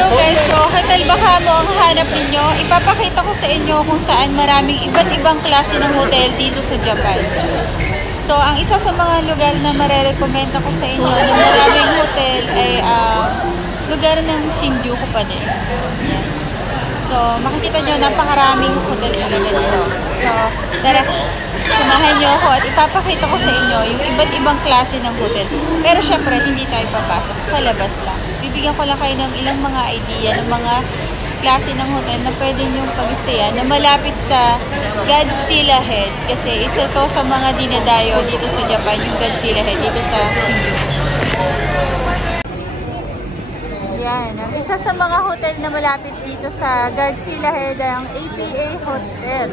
Hello guys, so Hotel Bacamo ang hanap ninyo. Ipapakita ko sa inyo kung saan maraming iba't ibang klase ng hotel dito sa Japan. So ang isa sa mga lugar na marerekomenda ko sa inyo na maraming hotel ay lugar ng Shinjuku pa din. So makikita nyo napakaraming hotel talaga dito. So tara, samahan nyo ako at ipapakita ko sa inyo yung iba't ibang klase ng hotel. Pero syempre hindi tayo papasok, sa labas lang. Bibigyan ko lang kayo ng ilang mga idea ng mga klase ng hotel na pwede nyong pag-stayan na malapit sa Godzilla Head. Kasi isa to sa mga dinadayo dito sa Japan, yung Godzilla Head dito sa Shinjuku. Yan, ang isa sa mga hotel na malapit dito sa Godzilla Head ang APA Hotel.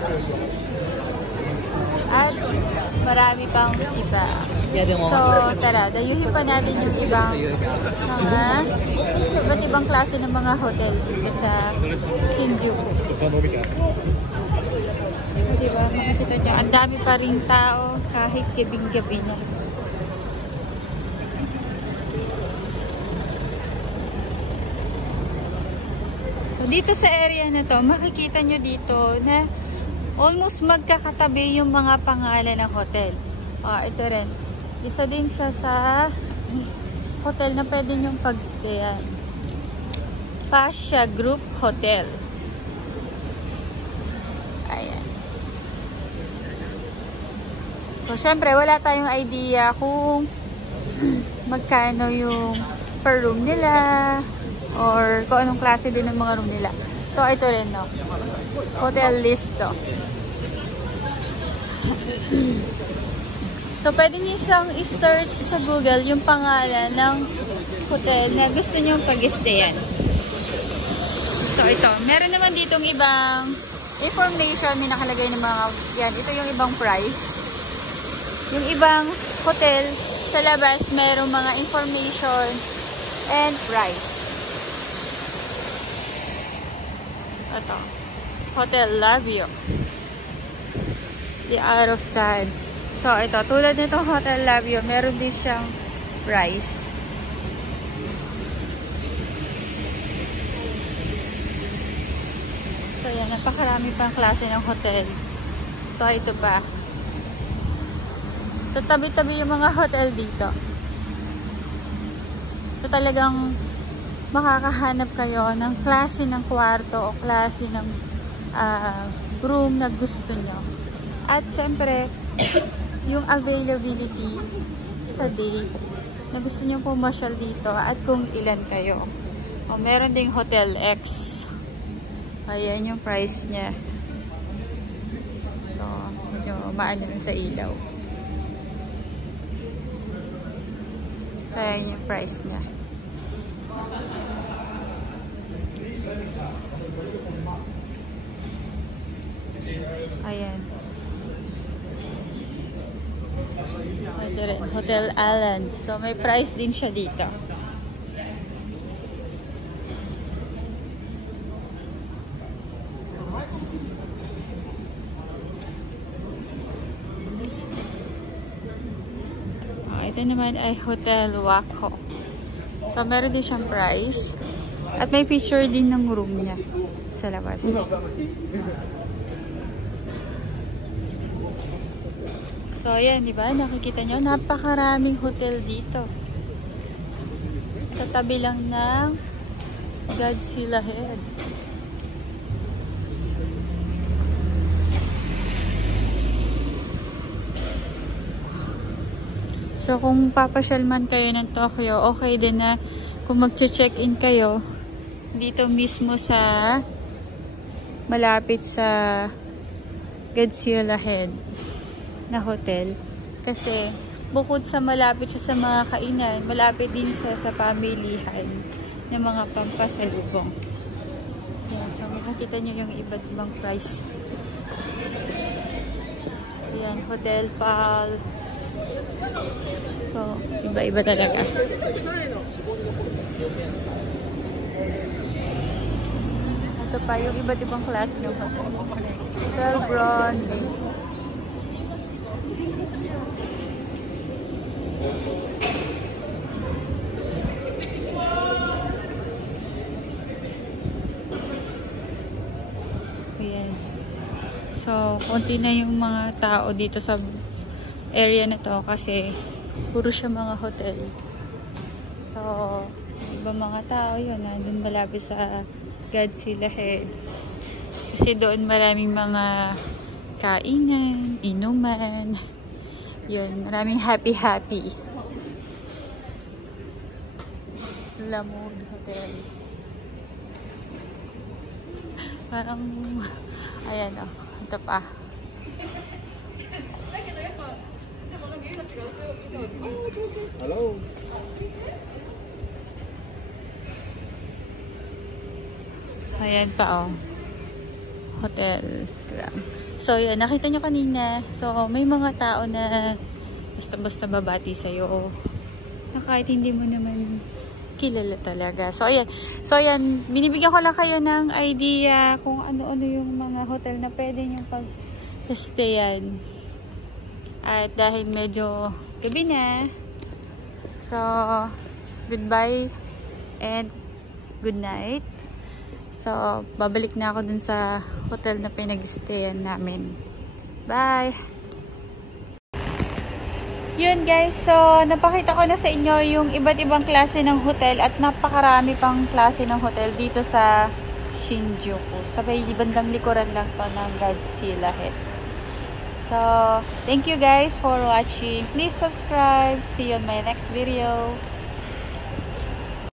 At marami pang iba. So, tara, dayuhin pa natin yung ibang mga iba't ibang klase ng mga hotel dito sa Shinjuku. Diba? Makikita nyo, ang dami pa rin tao kahit gabing-gabi na. So, dito sa area na to, makikita nyo dito na almost magkakatabi yung mga pangalan ng hotel. Ito rin. Isa din siya sa hotel na pwede nyong pag-stayan. Pasha Group Hotel. Ayan. So, syempre, wala tayong idea kung magkano yung per room nila or kung anong klase din ng mga room nila. So, ito rin, no? Hotel list to. So, pwede niyo siyang i-search sa Google yung pangalan ng hotel na gusto niyo pag-stayan. So, ito. Meron naman ditong ibang information. May nakalagay ng mga, yan. Ito yung ibang price. Yung ibang hotel sa labas, merong mga information and price. Ito. Hotel Lavio. The Out of Time. So, ito. Tulad nitong Hotel Lavio, meron din siyang price. So, yan. Napakarami pang klase ng hotel. So, ito pa. So, tabi-tabi yung mga hotel dito. So, talagang makakahanap kayo ng klase ng kwarto o klase ng room na gusto nyo. At syempre, yung availability sa day na gusto nyo pumasyal dito at kung ilan kayo. O, meron ding Hotel X. Ayan yung price niya. So, medyo maano lang sa ilaw. So, ayan yung price niya. Ayan. Ito rin, Hotel Allen. So, may price din siya dito. Ito naman ay Hotel Wako. So, meron din siyang price. At may picture din ng room niya sa labas. So, ayan, diba? Nakikita nyo, napakaraming hotel dito. Sa tabi lang ng Godzilla Head. So, kung papasyal man kayo ng Tokyo, okay din na kung mag-check-in kayo dito mismo sa malapit sa Godzilla Head na hotel. Kasi bukod sa malapit siya sa mga kainan, malapit din siya sa pamilihan ng mga pampasalubong. Ayan, so makikita nyo yung iba't ibang price. Ayan, Hotel Pal. So, iba-iba talaga. Ito pa yung iba't ibang klase ng hotel. Hotel Bron Bay. So, konti na yung mga tao dito sa area na to kasi puro siya mga hotel. So, iba mga tao yun, nandun malapit sa Godzilla Head. Kasi doon maraming mga kainan, inuman. Yun, maraming happy-happy. Lamod Hotel. Parang, ayan o, ito pa. Hello. Ayan pa oh. Hotel. So yun, nakita nyo kanina. So may mga tao na basta-basta babati sa'yo. Na kahit hindi mo naman kilala talaga. So ayan, binibigyan ko lang kayo ng idea kung ano-ano yung mga hotel na pwede nyo pag-stayan. At dahil medyo gabi na, so goodbye and good night. So babalik na ako dun sa hotel na pinag-stayan namin. Bye! Yun guys, so napakita ko na sa inyo yung iba't ibang klase ng hotel at napakarami pang klase ng hotel dito sa Shinjuku. Sa may bandang likuran lang to ng Godzilla Head. So, thank you guys for watching. Please subscribe. See you on my next video.